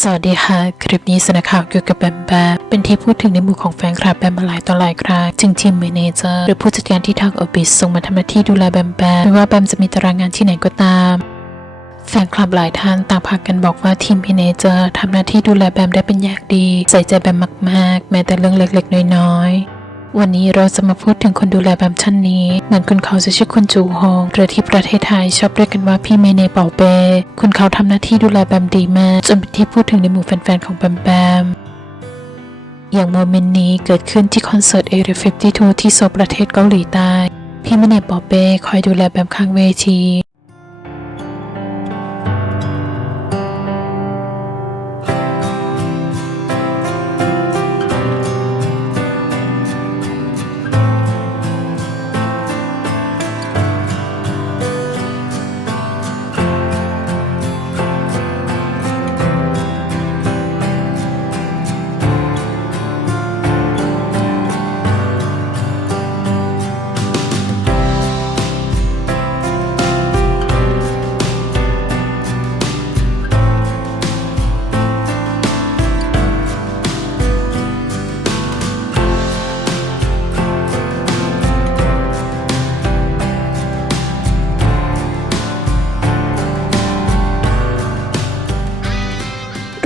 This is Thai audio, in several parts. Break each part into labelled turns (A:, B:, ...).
A: สวัสดีค่ะ คลิปนี้เสนอข่าวเกี่ยวกับแบมแบมเป็นที่พูดถึงในหมู่ของแฟนคลับแบมมาหลายต่อหลายครั้งจึงทีมเมเนเจอร์หรือผู้จัดการที่ทางออฟฟิศส่งมาทำหน้าที่ดูแลแบมแบมไม่ว่าแบมจะมีตารางงานที่ไหนก็ตามแฟนคลับหลายท่านต่างพากันบอกว่าทีมเมเนเจอร์ทำหน้าที่ดูแลแบมได้เป็นอย่างดี ใส่ใจแบมมาก ๆ แม้แต่เรื่องเล็ก ๆ น้อย ๆ วันนี้เราจะมาพูดถึงคนดูแลแบมท่านนี้ เหมือนคุณเขาจะชื่อคุณจูฮงหรือที่ประเทศไทยชอบเรียกกันว่าพี่เมเนเป่าเป คุณเขาทำหน้าที่ดูแลแบมดีมากจนเป็นที่พูดถึงในหมู่แฟนๆของแบมแบมอย่างโมเมนต์นี้เกิดขึ้นที่คอนเสิร์ต a อ52ที่โซลประเทศเกาหลีใต้ พี่เมเนเป่าเป้คอยดูแลแบมข้างเวที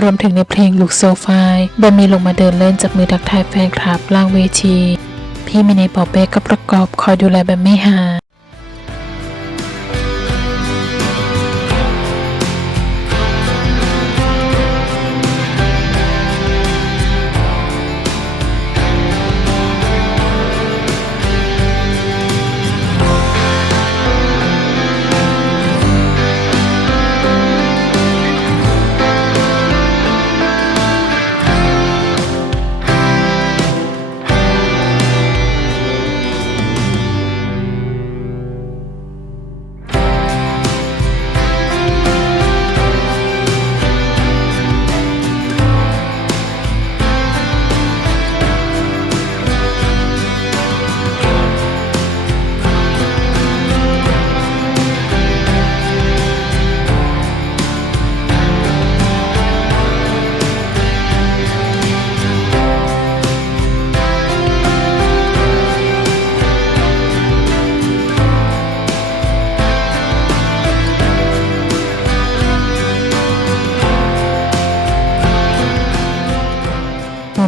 A: รวมถึงในเพลงลูกโซฟายแบมมีลงมาเดินเล่นจับมือทักทายแฟนคลับล่างเวที พี่มินเนปอเป้ก็ประกอบคอยดูแลแบบไม่ห่าง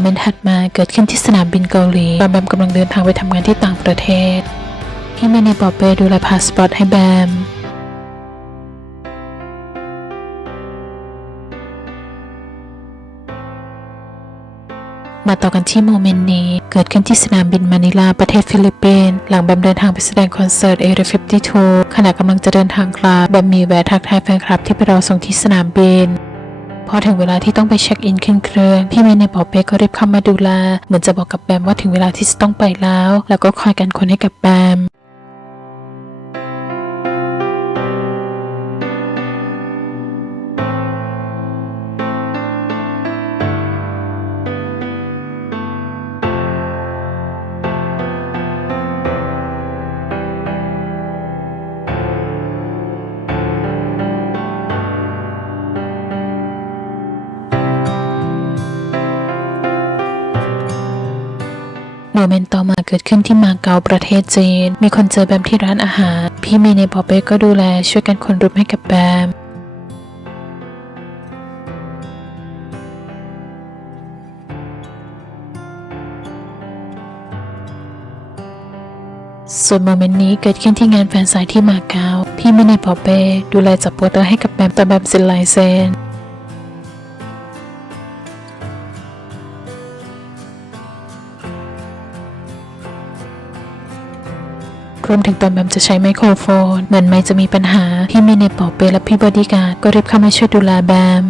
A: เมนต์ถัดมาเกิดขึ้นที่สนามบินเกาหลีตอนแบมกำลังเดินทางไปทำงานที่ต่างประเทศพี่มินเนปอเป้ดูแลพาสปอร์ตให้แบมมาต่อกันที่โมเมนต์นี้ เกิดขึ้นที่สนามบินมะนิลาประเทศฟิลิปปินส์หลังแบมเดินทางไปแสดงคอนเสิร์ต a อ52ขณะกำลังจะเดินทางกลับแบมมีแวะทักทายแฟนคลับที่ไปรอส่งที่สนามบิน พอถึงเวลาที่ต้องไปเช็คอินขึ้นเครื่องพี่เมย์ในปอเป้ก็รีบเข้ามาดูแลเหมือนจะบอกกับแบมว่าถึงเวลาที่จะต้องไปแล้ว แล้วก็คอยกันคนให้กับแบม โมเมนต์ต่อมาเกิดขึ้นที่มาเก๊าประเทศจีน มีคนเจอแบมที่ร้านอาหาร พี่เมย์ในปอเป้ก็ดูแลช่วยกันคนรุมให้กับแบมส่วนโมเมนต์นี้เกิดขึ้นที่งานแฟนสายที่มาเก๊าพี่เมย์ในปอเป้ดูแลจับโปสเตอร์ให้กับแบมแต่แบมเซ็นลายเซน รวมถึงตอนแบมจะใช้ไมโครโฟน เหมือนไม่จะมีปัญหา พี่เมเนปอเปและพี่บอดี้การ์ดก็รีบเข้ามาช่วยดูแลแบม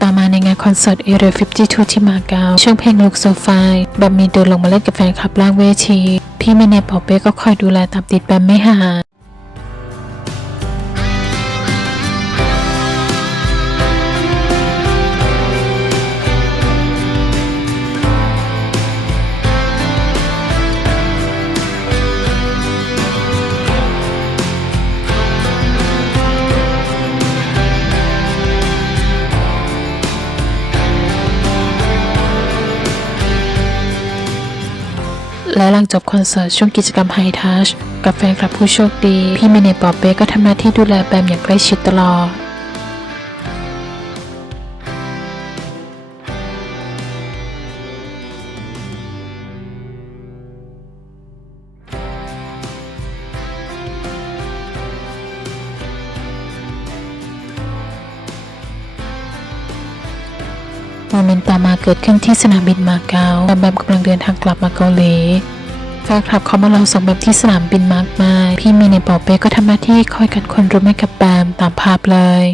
A: ต่อมาในงานคอนเสิร์ต Area 52 ที่มาเก๊าช่วงเพลงลูกโซฟายแบมมีเดินลงมาเล่นกับแฟนคลับล่างเวที พี่เมเนปอเป้ก็คอยดูแลตามติดแบมไม่ห่าง และหลังจบคอนเสิร์ตช่วงกิจกรรมไฮทัชกับแฟนคลับผู้โชคดี พี่เมเนปอเป้ก็ทำหน้าที่ดูแลแบมอย่างใกล้ชิดตลอด เมนต์ต่อมาเกิดขึ้นที่สนามบินมาเก๊าแบมแบมกำลังเดินทางกลับมาเกาหลีแฟนคลับเขามารอส่งแบบที่สนามบินมากมาย พี่มีในปอเป้ก็ทำหน้าที่คอยกันคนรู้ไม่กับแบมตามภาพเลย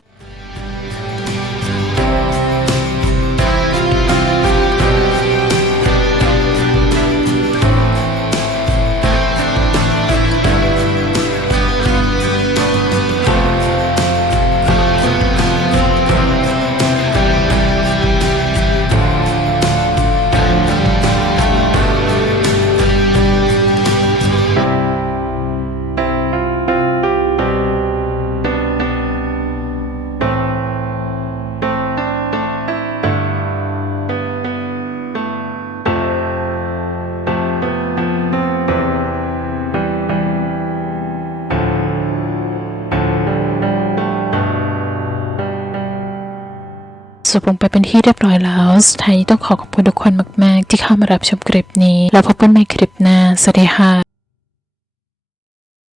A: จบลงไปเป็นที่เรียบร้อยแล้วสุดท้ายนี้ต้องขอขอบคุณทุกคนมาก ๆ ที่เข้ามารับชมคลิปนี้ แล้วพบกันใหม่คลิปหน้า สวัสดีค่ะ